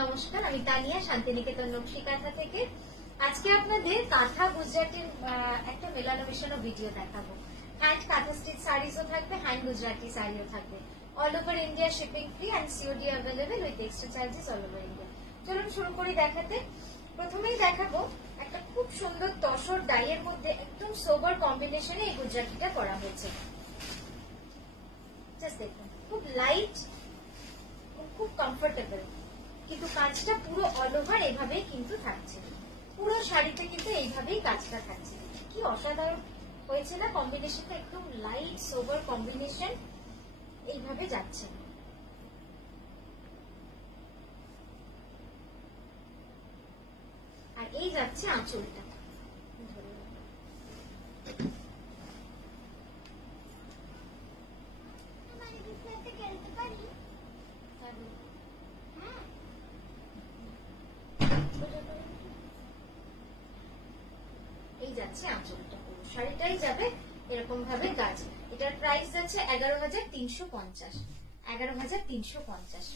নমস্কার, আমি তানিয়া শান্তিনিকেতন নকশি কাঁথা থেকে। আজকে আপনাদের কাঁথা গুজরাটির একটা মেলানো মেশানো ভিডিও দেখাবো। হ্যান্ড কাঁথা স্টিচ শাড়িও থাকবে, হ্যান্ড গুজরাটি শাড়িও থাকবে। All over India shipping free and COD available with extra charges all over India. চলুন শুরু করি দেখাতে। প্রথমেই দেখাবো একটা খুব সুন্দর তসর ডাইয়ের মধ্যে একদম সোবার কম্বিনেশনে এই গুজরাটিটা করা হয়েছে। জাস্ট দেখুন, খুব লাইট, খুব কমফোর্টেবল, কিন্তু কাজটা পুরো অল ওভার এভাবেই কিন্তু থাকছে। পুরো শাড়িতে কিন্তু এইভাবেই কাজটা থাকছে। কি অসাধারণ হয়েছে না কম্বিনেশনটা, একদম লাইট সোবার কম্বিনেশন এইভাবে যাচ্ছে। আর এই যাচ্ছে আঁচলটা। এই যাচ্ছে আঁচলটা, পুরো শাড়িটাই যাবে এরকম ভাবে কাজ। এটার প্রাইস যাচ্ছে 11,350। 11,350।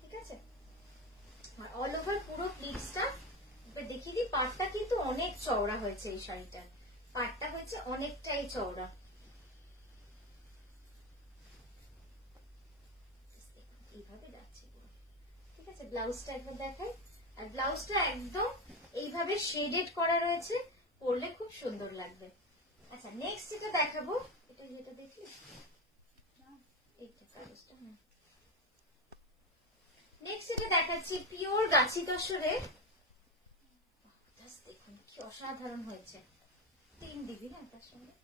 ঠিক আছে, আর অল ওভার পুরো প্লিটসটা এবার দেখিয়ে দিই। পাটটা কিন্তু অনেক চওড়া হয়েছে, এই শাড়িটার পাটটা হয়েছে অনেকটাই চওড়া। এইভাবে যাচ্ছে, ঠিক আছে। ব্লাউজটা একবার দেখাই। আর ব্লাউজটা একদম এইভাবে শেডেড করা রয়েছে, পরলে খুব সুন্দর লাগবে। আচ্ছা, নেক্সট যেটা দেখাবো, যেটা দেখলি এইটা কাগজটা, নেক্সট যেটা দেখাচ্ছি পিওর গাছি তসরে। দেখুন কি অসাধারণ হয়েছে। 3 দিবি না তার সঙ্গে।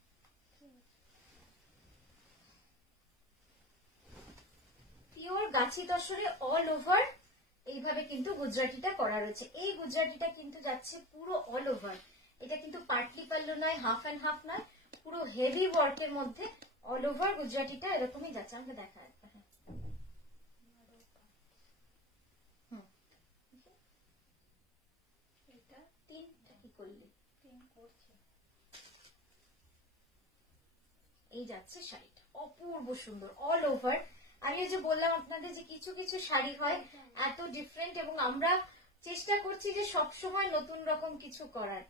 পিওর গাছি তসরে অল ওভার এইভাবে কিন্তু গুজরাটিটা করা রয়েছে। এই গুজরাটিটা কিন্তু যাচ্ছে পুরো অল ওভার। এটা কিন্তু পার্টলি পাল্লু নয়, হাফ অ্যান্ড হাফ নয়, পুরো হেভি ওয়ার্কের মধ্যে অল ওভার গুজরাটিটা এরকমই যাচ্ছে। আমাকে দেখা একবার। এই যাচ্ছে শাড়িটা, অপূর্ব সুন্দর অল ওভার। আমি যে বললাম আপনাদের যে কিছু কিছু শাড়ি হয় এত ডিফারেন্ট, এবং আমরা চেষ্টা করছি যে সবসময় নতুন রকম কিছু করার।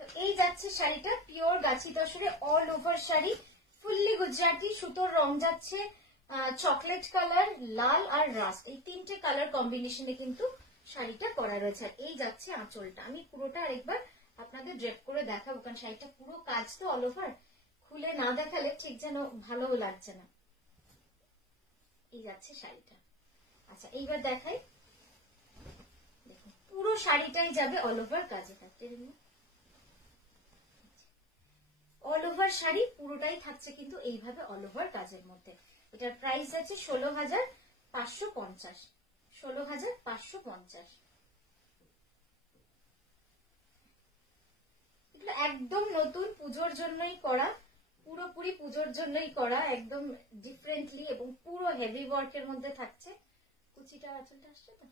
তো এই যাচ্ছে শাড়িটা, পিওর গাছি তসরে all over sari, fully Gujarati. সুতোর রং যাচ্ছে চকলেট কালার, লাল আর রাস্ট, এই 3টে কালার কম্বিনেশনে কিন্তু শাড়িটা করা রয়েছে। এই যাচ্ছে আঁচলটা। আমি পুরোটা আরেকবার আপনাদের ড্রেপ করে দেখাবো, কারণ শাড়িটা পুরো কাজ তো অল ওভার, খুলে না দেখালে ঠিক যেন ভালো লাগছে না। এই যাচ্ছে শাড়িটা। আচ্ছা, এইবার দেখাই। দেখুন পুরো শাড়িটাই যাবে অল ওভার কাজে থাকতে। অল ওভার শাড়ি পুরোটাই থাকছে কিন্তু এইভাবে অল ওভার কাজের মধ্যে। এটার প্রাইস আছে 16,550। 16,550। এগুলো একদম নতুন, পুজোর জন্যই করা, পুরোপুরি পুজোর জন্যই করা, একদম ডিফারেন্টলি, এবং পুরো হেভি ওয়ার্কের মধ্যে থাকছে। কুচিটা আঁচলটা আসছে তো,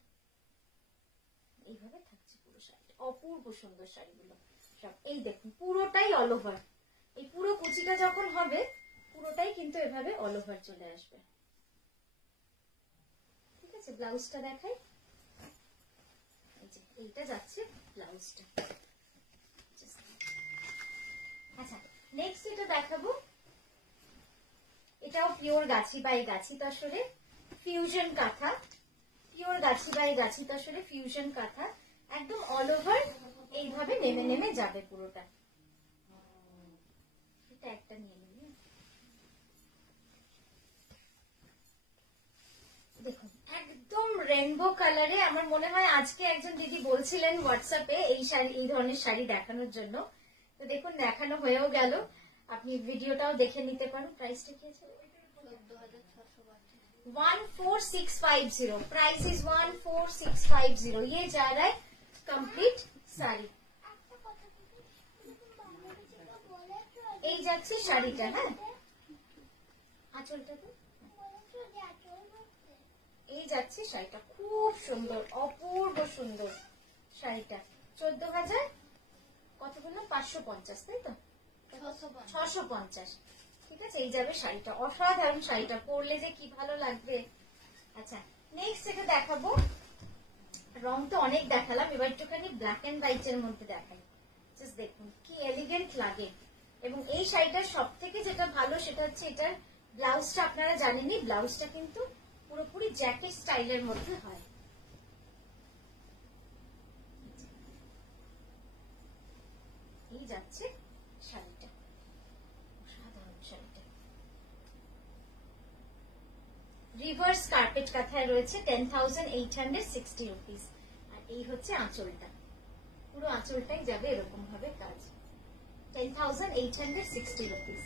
এইভাবে থাকছে পুরো শাড়িটা। অপূর্ব সুন্দর শাড়িগুলো সব। এই দেখুন পুরোটাই অল ওভার। এই পুরো কুচিটা যখন হবে পুরোটাই কিন্তু এভাবে অল ওভার চলে আসবে। ঠিক আছে, ব্লাউজটা দেখাই। এই যে এইটা যাচ্ছে ব্লাউজটা। আচ্ছা, নেক্সট এটা দেখাবো। এটাও pure Gachhi by Gachhi তসরে fusion কাঁথা। Pure Gachhi by Gachhi তসরে fusion কাঁথা, একদম অল ওভার এইভাবে নেমে নেমে যাবে পুরোটা। এটা একটা নিয়ে নিই। দেখুন একদম রেইনবো কালারে। আমার মনে হয় আজকে একজন দিদি বলছিলেন হোয়াটসঅ্যাপে এই শাড়ি, এই ধরনের শাড়ি দেখানোর জন্য। তো দেখুন দেখানো হয়েও গেল, আপনি ভিডিওটাও দেখে নিতে পারেন। প্রাইসটা কি আছে? 14,650। Price is 14,650। ये जा रहा है कंप्लीट साड़ी। এই যাচ্ছে শাড়িটা। হ্যাঁ, আঁচলটা তো এই যাচ্ছে শাড়িটা, খুব সুন্দর, অপূর্ব সুন্দর শাড়িটা। 14,000 কত বললাম? 550, তাই তো? 650। ঠিক আছে, এই যাবে শাড়িটা। অসাধারণ শাড়িটা, পরলে যে কি ভালো লাগবে। আচ্ছা নেক্সট যেটা দেখাবো, রং তো অনেক দেখালাম, এবার একটুখানি ব্ল্যাক এন্ড হোয়াইট এর মধ্যে দেখাই। জাস্ট দেখুন কি এলিগেন্ট লাগে। এবং এই শাড়িটার সব থেকে যেটা ভালো সেটা হচ্ছে এটার ব্লাউজটা। আপনারা জানেনই ব্লাউজটা কিন্তু পুরোপুরি জ্যাকেট স্টাইলের মধ্যে হয়। এই যাচ্ছে শাড়িটা, সাধারণ শাড়িটা। রিভার্স কার্পেট কাঁথায় রয়েছে 10,860 রুপিস। আর এই হচ্ছে আঁচলটা, পুরো আঁচলটাই যাবে এরকম ভাবে কাজ, 10,860 রুপিস।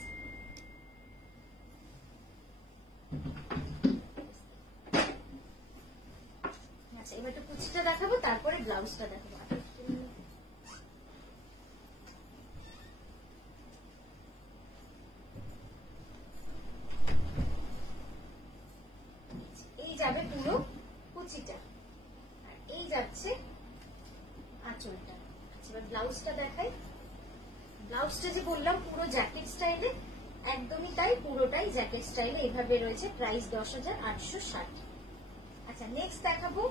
আচ্ছা এবার একটু কুচিটা দেখাবো, তারপরে ব্লাউজটা দেখাবো। এই যাবে পুরো কুচিটা, আর এই যাচ্ছে আঁচলটা। আচ্ছা এবার ব্লাউজটা দেখাই। ব্লাউজটা যে বললাম পুরো জ্যাকেট স্টাইলে, একদমই তাই, পুরোটাই জ্যাকেট স্টাইলে এইভাবে রয়েছে। প্রাইস 10,860। আচ্ছা নেক্সট দেখাবো,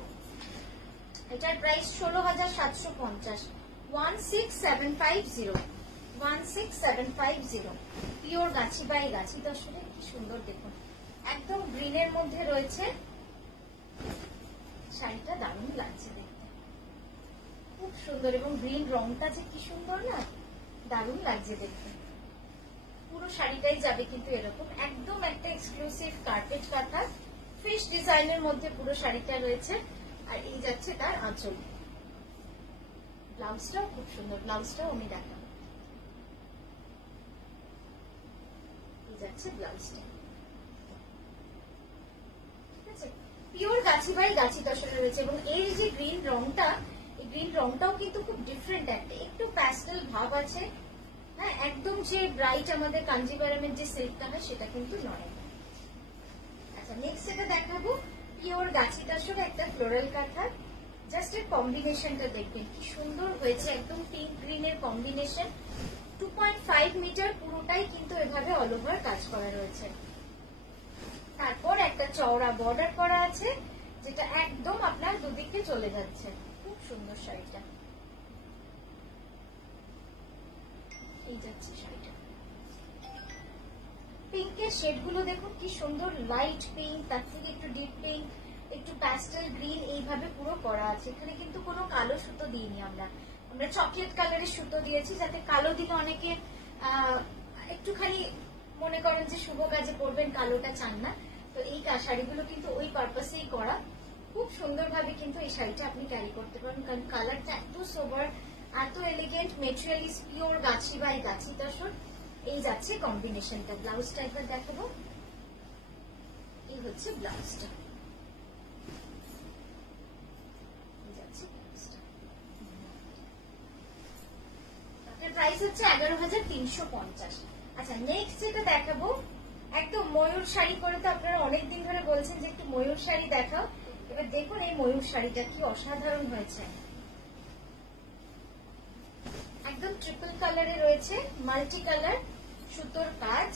এটার প্রাইস 16,750। 16750, 16750। পিওর গাছি বাই গাছি দশরে, কি সুন্দর দেখুন, একদম গ্রিনের মধ্যে রয়েছে শাড়িটা। দারুণ লাগছে দেখতে, খুব সুন্দর। এবং গ্রিন রংটা যে কি সুন্দর না, দারুণ লাগছে দেখতে। পুরো শাড়িটাই যাবে কিন্তু এরকম, একদম একটা এক্সক্লুসিভ কার্পেট কাঁথা ফিশ ডিজাইনের মধ্যে পুরো শাড়িটা রয়েছে। আর এই যাচ্ছে তার আঁচল। ব্লাউজটাও খুব সুন্দর, ব্লাউজটাও আমি দেখাবো। এই যাচ্ছে ব্লাউজটা। ঠিক আছে, পিওর গাছি বাই গাছি তসরে রয়েছে। এবং এই যে গ্রিন রংটা, এই গ্রিন রংটাও কিন্তু খুব ডিফারেন্ট একটা, একটু প্যাস্টেল ভাব আছে। হ্যাঁ, একদম যে ব্রাইট আমাদের কাঞ্জিভারামের যে সিল্কটা হয় সেটা কিন্তু নয়। আচ্ছা নেক্সট যেটা দেখাবো, পিওর গাছি তসর একটা ফ্লোরাল কাঁথা। জাস্ট এর কম্বিনেশনটা দেখবেন কি সুন্দর হয়েছে, একদম পিঙ্ক গ্রিনের কম্বিনেশন। 2.5 মিটার পুরোটাই কিন্তু এভাবে অল ওভার কাজ করা রয়েছে। তারপর একটা চওড়া বর্ডার করা আছে, যেটা একদম আপনার দুদিকে চলে যাচ্ছে। খুব সুন্দর শাড়িটা। এই যাচ্ছে শাড়িটা। পিঙ্কের শেড গুলো দেখুন কি সুন্দর, লাইট পিঙ্ক, তার থেকে একটু ডিপ পিঙ্ক, একটু প্যাস্টেল গ্রিন, এইভাবে পুরো করা আছে। এখানে কিন্তু কোনো কালো সুতো দিইনি আমরা, আমরা চকলেট কালারের সুতো দিয়েছি, যাতে কালো দিলে অনেকে একটুখানি মনে করেন যে শুভ কাজে পরবেন, কালোটা চান না। তো এই শাড়িগুলো কিন্তু ওই পারপাসেই করা। খুব সুন্দরভাবে কিন্তু এই শাড়িটা আপনি ক্যারি করতে পারেন, কারণ কালারটা এত সোবার, এত elegant. Material pure Gachhi by গাছি তসর। এই যাচ্ছে কম্বিনেশনটা। ব্লাউজটা একবার দেখাবো। এই হচ্ছে ব্লাউজটা। প্রাইস হচ্ছে 11,350। আচ্ছা নেক্সট যেটা দেখাবো, একদম ময়ূর শাড়ি করে তো আপনারা অনেকদিন ধরে বলছেন যে একটু ময়ূর শাড়ি দেখাও। এবার দেখুন এই ময়ূর শাড়িটা কি অসাধারণ হয়েছে, একদম ট্রিপল কালারে রয়েছে, মাল্টি কালার সুতোর কাজ।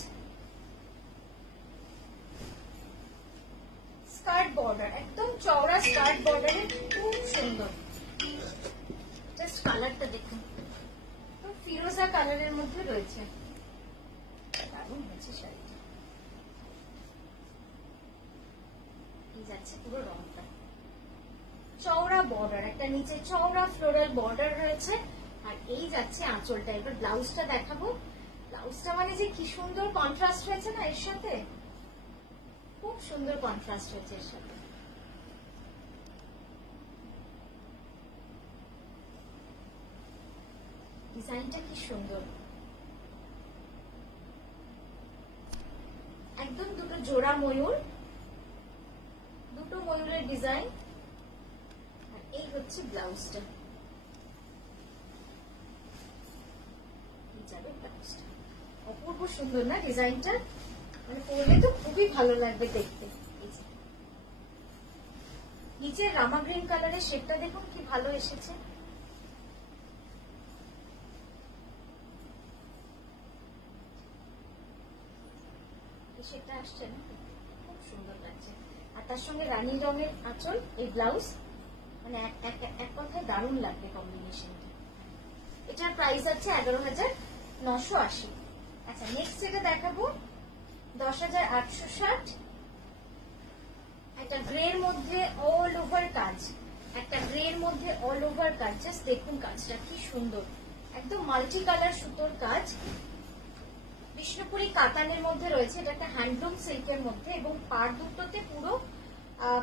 স্কার্ট বর্ডার, একদম চওড়া স্কার্ট বর্ডারে, খুব সুন্দর। জাস্ট কালারটা দেখুন, ফিরোজা কালারের মধ্যে রয়েছে, দারুণ হয়েছে শাড়িটা। এই যাচ্ছে পুরো রংটা, চওড়া বর্ডার, একটা নিচে চওড়া ফ্লোরাল বর্ডার রয়েছে। আর এই যাচ্ছে আঁচলটা। এবার ব্লাউজটা দেখাবো। ব্লাউজটা মানে যে কি সুন্দর কন্ট্রাস্ট হয়েছে না এর সাথে, খুব সুন্দর কন্ট্রাস্ট হয়েছে এর সাথে। ডিজাইনটা কি সুন্দর, একদম দুটো জোড়া ময়ূর, দুটো ময়ূরের ডিজাইন। আর এই হচ্ছে ব্লাউজটা। যাবে ব্লাউজটা, অপূর্ব সুন্দর না ডিজাইনটা, মানে পরলে তো খুবই ভালো লাগবে দেখতে। নিচে রামা গ্রিন কালারের শেডটা দেখুন কি ভালো এসেছে। সেটা আসছে না, খুব সুন্দর লাগছে। আর তার সঙ্গে রানী রঙের আঁচল, এই ব্লাউজ, মানে এক কথায় দারুণ লাগবে কম্বিনেশনটা। এটার প্রাইস আছে 11,980। আচ্ছা নেক্সট যেটা দেখাবো 10,860। একটা গ্রের মধ্যে অল ওভার কাজ, একটা গ্রের মধ্যে অল ওভার কাজ। জাস্ট দেখুন কাজটা কি সুন্দর, একদম মাল্টি কালার সুতোর কাজ, বিষ্ণুপুরি কাতানের মধ্যে রয়েছে। এটা একটা হ্যান্ডলুম সিল্কের মধ্যে, এবং পাড় দুটোতে পুরো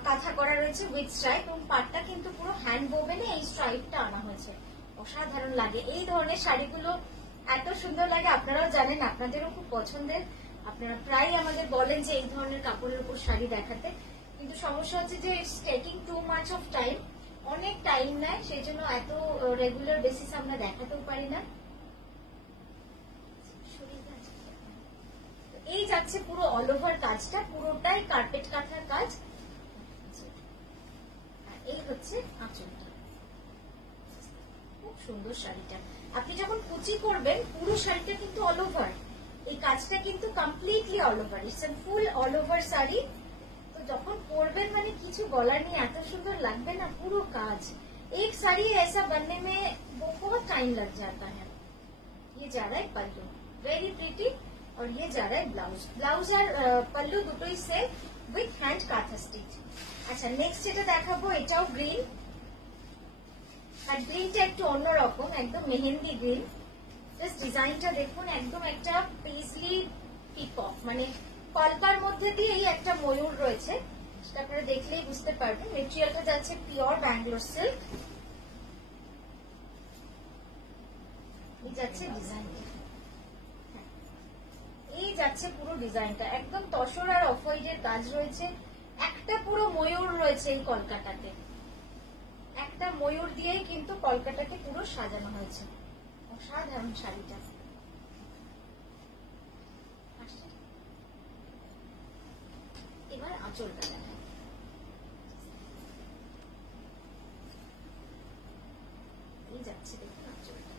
কাঁথা করা রয়েছে উইথ স্ট্রাইপ, এবং পাড়টা কিন্তু পুরো হ্যান্ড বোবেনে এই স্ট্রাইপটা আনা হয়েছে। অসাধারণ লাগে এই ধরনের শাড়িগুলো, এত সুন্দর লাগে। আপনারাও জানেন, আপনাদেরও খুব পছন্দের। আপনারা প্রায় আমাদের বলেন যে এই ধরনের কাপড়ের উপর শাড়ি দেখাতে, কিন্তু সমস্যা হচ্ছে যে it's taking too much of time, অনেক টাইম নেয়, সেই জন্য এত রেগুলার বেসিস আমরা দেখাতেও পারি না। এই যাচ্ছে পুরো অল ওভার কাজটা, পুরোটাই কার্পেট কাঁথার কাজ। এই হচ্ছে আঁচলটা, খুব সুন্দর শাড়িটা। আপনি যখন কুচি করবেন পুরো শাড়িটা কিন্তু অল ওভার, এই কাজটা কিন্তু completely all over, it's a full all over sari. তো যখন পরবেন মানে কিছু বলার নেই, এত সুন্দর লাগবে না পুরো কাজ। एक साड़ी ऐसा बनने में बहुत टाइम लग जाता है। ये जा रहा है पल्लू, वेरी प्रिटी, और ये जा रहा है ब्लाउज। ब्लाउज और पल्लू দুটোই সেম উইথ হ্যান্ড কাঁথা স্টিচ। আচ্ছা নেক্সট যেটা দেখাবো এটাও গ্রিন, আর গ্রিনটা একটু অন্যরকম, একদম মেহেন্দি গ্রিন। জাস্ট ডিজাইনটা দেখুন, একদম একটা পেজলি পিকক, মানে কলকার মধ্যে দিয়েই একটা ময়ূর রয়েছে, সেটা আপনারা দেখলেই বুঝতে পারবেন। মেটেরিয়ালটা যাচ্ছে পিওর ব্যাঙ্গালোর সিল্ক। এই যাচ্ছে ডিজাইনটা, এই যাচ্ছে পুরো ডিজাইনটা, একদম তসর আর অফ হোয়াইটের কাজ রয়েছে। একটা পুরো ময়ূর রয়েছে এই কলকাটাতে, একটা ময়ূর দিয়েই কিন্তু কলকাটাকে পুরো সাজানো হয়েছে। অসাধারণ শাড়িটা। এবার আঁচলটা দেখা, এই যাচ্ছে দেখুন আঁচলটা,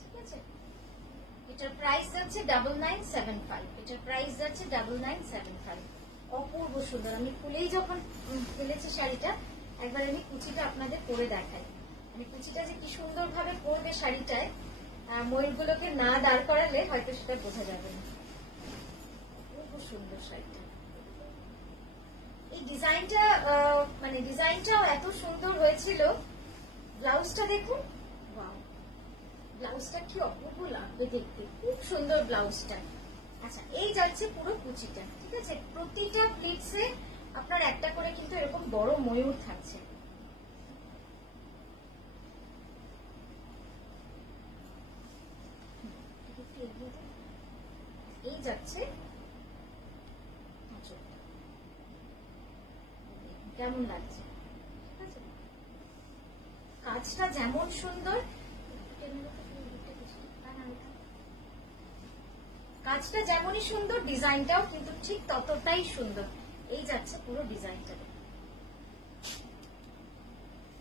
ঠিক আছে। এটার প্রাইস যাচ্ছে 9975, এটার প্রাইস যাচ্ছে 9975। অপূর্ব সুন্দর। আমি খুলেই যখন ফেলেছি শাড়িটা, একবার আমি কুচিটা আপনাদের পরে দেখাই, মানে কুচিটা যে কি সুন্দর ভাবে পরবে শাড়িটায়, ময়ূরগুলোকে না দাঁড় করালে হয়তো সেটা বোঝা যাবে না। অপূর্ব সুন্দর শাড়িটা। এই ডিজাইনটা মানে ডিজাইনটাও এত সুন্দর হয়েছিল। ব্লাউজটা দেখুন, ওয়াও, ব্লাউজটা কি অপূর্ব লাগবে দেখতে, খুব সুন্দর ব্লাউজটা। আচ্ছা এই যাচ্ছে পুরো কুচিটা, ঠিক আছে। প্রতিটা প্লিটসে আপনার একটা করে কিন্তু এরকম বড় ময়ূর থাকছে। এই যাচ্ছে কেমন লাগছে, ঠিক আছে। কাজটা যেমন সুন্দর, কাজটা যেমনই সুন্দর, ডিজাইনটাও কিন্তু ঠিক ততটাই সুন্দর। এই যাচ্ছে পুরো ডিজাইনটা,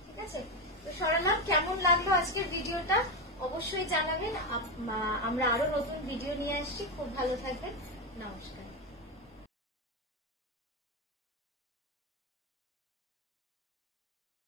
ঠিক আছে। তো সরালাম, কেমন লাগলো আজকের ভিডিওটা অবশ্যই জানাবেন। আমরা আরো নতুন ভিডিও নিয়ে আসছি। খুব ভালো থাকবেন, নমস্কার।